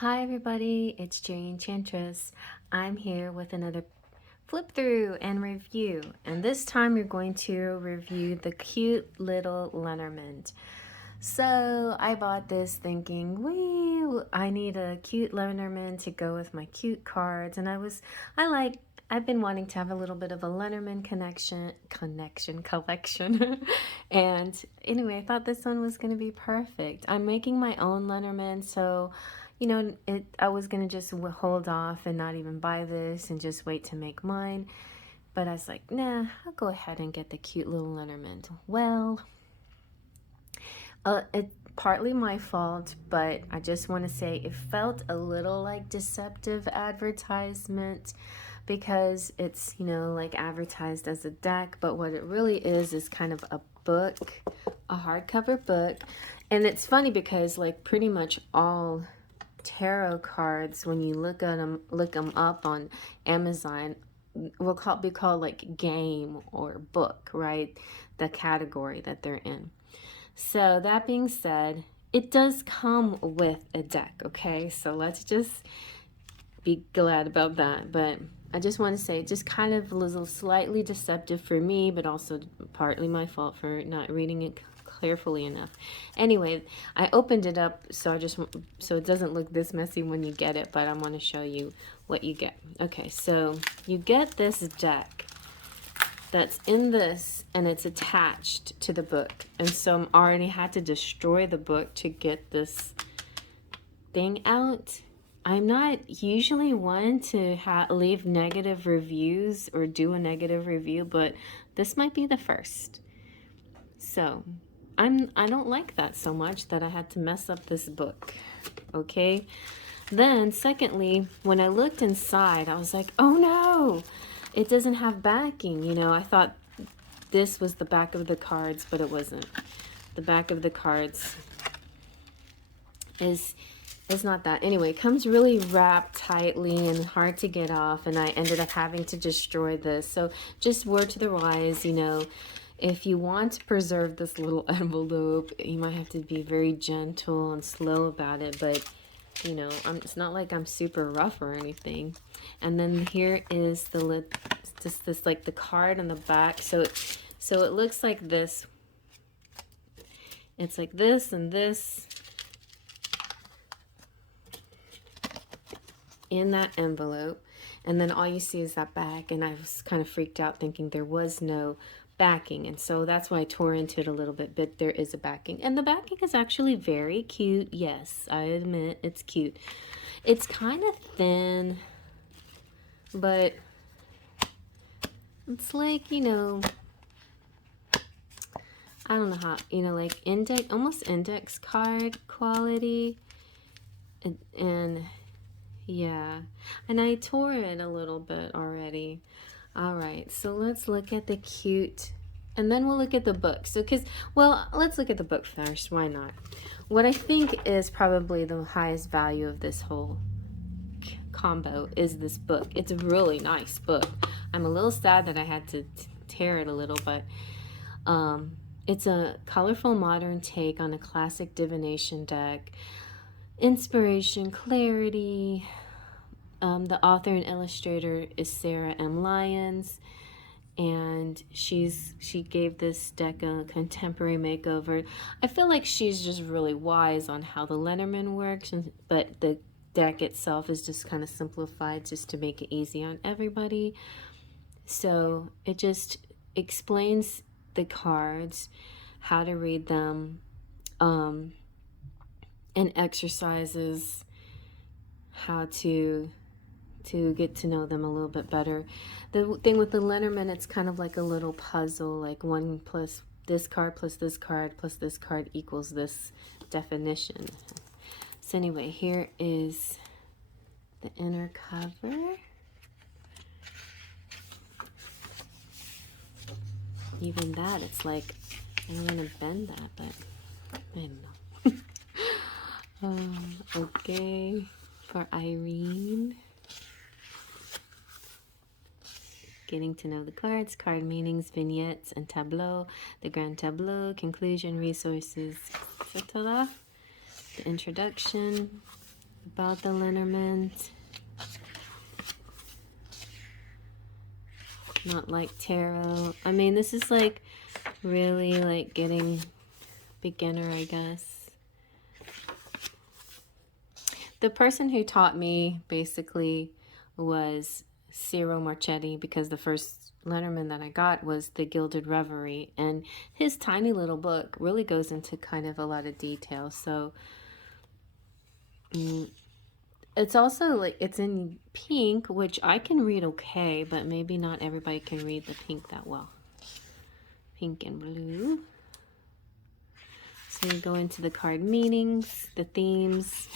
Hi everybody, it's Enchantress. I'm here with another flip through and review, and this time we're going to review the cute little Lenormand. So I bought this thinking, wee, I need a cute Lenormand to go with my cute cards, and I've been wanting to have a little bit of a Lenormand collection. And anyway, I thought this one was going to be perfect. I'm making my own Lenormand, so I was going to just hold off and not even buy this and just wait to make mine. But I was like, nah, I'll go ahead and get the cute little Lenormand. Well, it's partly my fault, but I just want to say it felt a little like deceptive advertisement because it's, like advertised as a deck, but what it really is kind of a book, a hardcover book. And it's funny because like pretty much all tarot cards, when you look them up on Amazon, will be called like game or book, right? The category that they're in. So that being said, it does come with a deck, okay? So let's just be glad about that. But I just want to say, it just kind of was a slightly deceptive for me, but also partly my fault for not reading it carefully enough. Anyway, I opened it up so it doesn't look this messy when you get it, but I want to show you what you get. Okay, so you get this deck that's in this, and it's attached to the book, and so I already had to destroy the book to get this thing out. I'm not usually one to leave negative reviews or do a negative review, but this might be the first. So I don't like that so much that I had to mess up this book. Okay. Then secondly, when I looked inside, I was like, oh no, it doesn't have backing. I thought this was the back of the cards, but it wasn't. The back of the cards is not that. Anyway, it comes really wrapped tightly and hard to get off, and I ended up having to destroy this. So just word to the wise, if you want to preserve this little envelope, you might have to be very gentle and slow about it, but it's not like I'm super rough or anything. And then here is the this like the card on the back. So it looks like this. It's like this and this in that envelope, and then all you see is that back, and I was kind of freaked out thinking there was no backing, and so that's why I tore into it a little bit, but there is a backing, and the backing is actually very cute. Yes, I admit it's cute. It's kind of thin, but it's like, I don't know how, like almost index card quality, and yeah, and I tore it a little bit already. All right, so let's look at the cute, and then we'll look at the book. Let's look at the book first. Why not? What I think is probably the highest value of this whole combo is this book. It's a really nice book. I'm a little sad that I had to tear it a little, but it's a colorful modern take on a classic divination deck. Inspiration, clarity. The author and illustrator is Sarah M. Lyons, and she gave this deck a contemporary makeover. I feel like she's just really wise on how the Lenormand works, but the deck itself is just kind of simplified just to make it easy on everybody. So it just explains the cards, how to read them, and exercises how to get to know them a little bit better. The thing with the Lenormand, it's kind of like a little puzzle, like 1 plus this card plus this card plus this card equals this definition. So anyway, here is the inner cover. Even that, it's like, I don't want to bend that, but I don't know. Okay, for Irene. Getting to know the cards, card meanings, vignettes, and tableau, the grand tableau, conclusion, resources, etc. The introduction, about the Lenormand. Not like tarot. I mean, this is like really like getting beginner, I guess. The person who taught me basically was Ciro Marchetti, because the first Lenormand that I got was The Gilded Reverie, and his tiny little book really goes into kind of a lot of detail. So it's also like, it's in pink, which I can read okay, but maybe not everybody can read the pink that well. Pink and blue. So you go into the card meanings, the themes.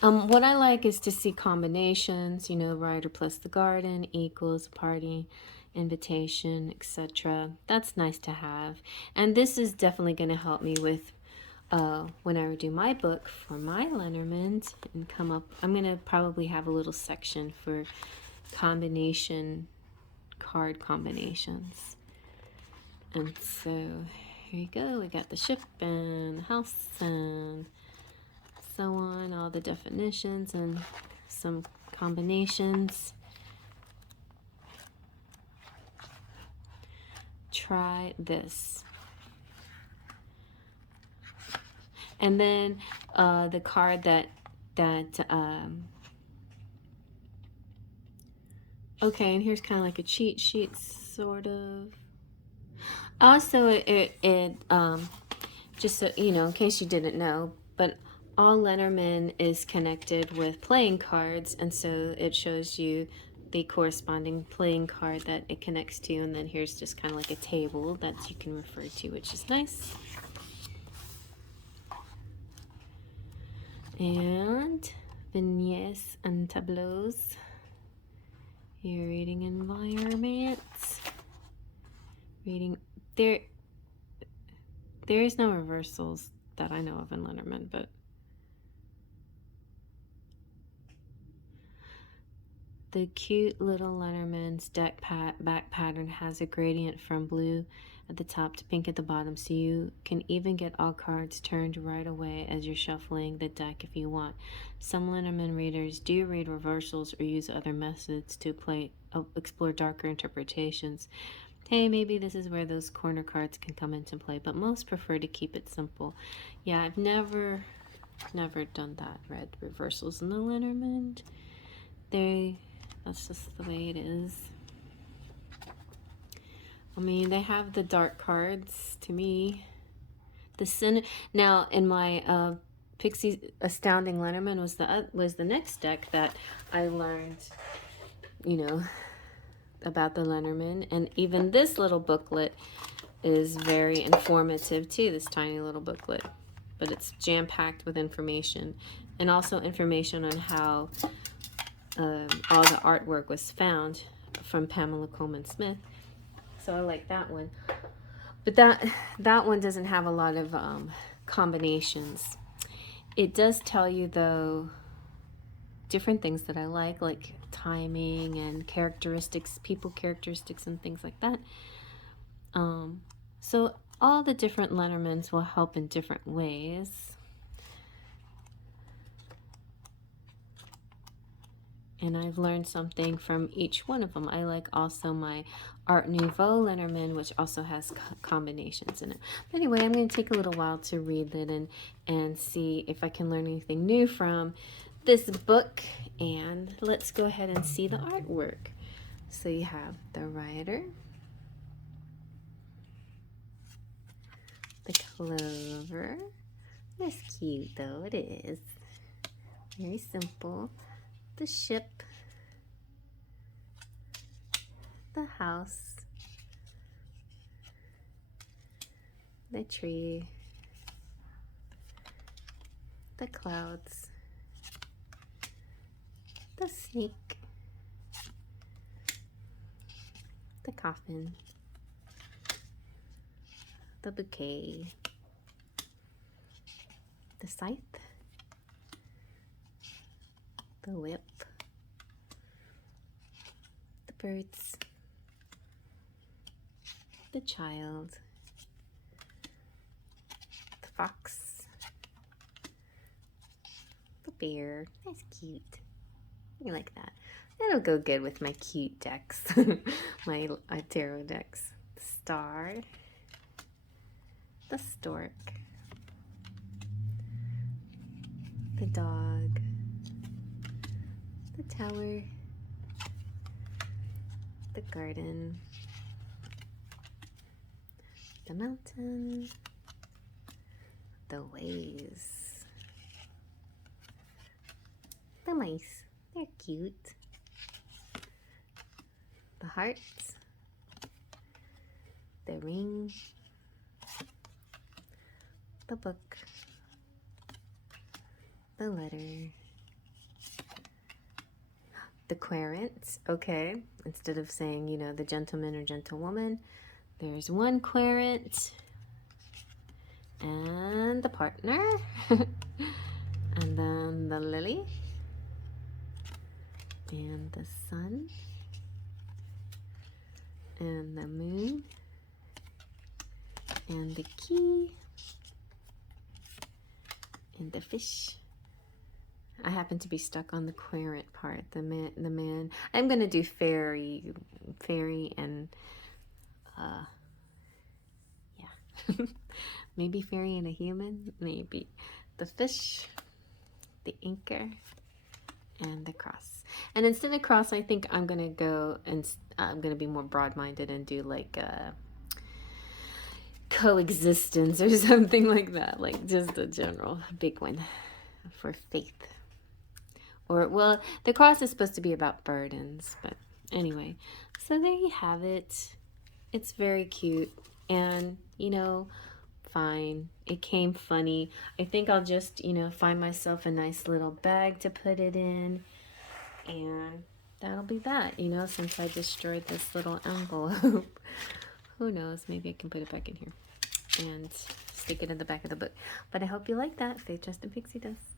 What I like is to see combinations, you know, rider plus the garden equals party, invitation, etc. That's nice to have. And this is definitely going to help me with when I do my book for my Lenormand and come up. I'm going to probably have a little section for card combinations. And so here you go. We got the ship and the house and so on, all the definitions and some combinations. Try this. And then the card that okay, and here's kind of like a cheat sheet, sort of. Also, it just so you know, in case you didn't know, but all Lenormand is connected with playing cards, and so it shows you the corresponding playing card that it connects to, and then here's just kind of like a table that you can refer to, which is nice. And vignettes and tableaux. Your reading environment. Reading there is no reversals that I know of in Lenormand, but the cute little Lenormand's back pattern has a gradient from blue at the top to pink at the bottom, so you can even get all cards turned right away as you're shuffling the deck if you want. Some Lenormand readers do read reversals or use other methods to explore darker interpretations. Hey, maybe this is where those corner cards can come into play, but most prefer to keep it simple. Yeah, I've never done that. Read reversals in the Lenormand. That's just the way it is. I mean, they have the dark cards to me. Now in my Pixie Astounding Lenormand was the next deck that I learned, you know, about the Lenormand, and even this little booklet is very informative too. This tiny little booklet, but it's jam-packed with information, and also information on how all the artwork was found from Pamela Coleman Smith. So I like that one, but that one doesn't have a lot of combinations. It does tell you though different things that I like timing and characteristics, people characteristics and things like that. So all the different Lenormands will help in different ways. And I've learned something from each one of them. I like also my Art Nouveau Lenormand, which also has combinations in it. But anyway, I'm going to take a little while to read it and see if I can learn anything new from this book. And let's go ahead and see the artwork. So you have the rider, the clover. That's cute though, it is. Very simple. The ship, the house, the tree, the clouds, the snake, the coffin, the bouquet, the scythe, the whip, the birds, the child, the fox, the bear. That's cute. I like that. That'll go good with my cute decks. My tarot decks. The star. The stork. The dog. The tower. The garden. The mountain. The ways. The mice. They're cute. The hearts. The ring. The book. The letter. The querent. Okay. Instead of saying, you know, the gentleman or gentlewoman, there's one querent. And the partner. And then the lily. And the sun. And the moon. And the key. And the fish. I happen to be stuck on the querent part. The man. I'm gonna do fairy, and yeah. Maybe fairy and a human. Maybe the fish, the anchor, and the cross. And instead of cross, I think I'm gonna go and I'm gonna be more broad-minded and do like coexistence or something like that, like just a general big one for faith. Or, well, the cross is supposed to be about burdens, but anyway. So there you have it. It's very cute, and, you know, fine. It came funny. I think I'll just, you know, find myself a nice little bag to put it in, and that'll be that, you know, since I destroyed this little envelope. Who knows? Maybe I can put it back in here and stick it in the back of the book. But I hope you like that. Faith, Trust, and Pixie does.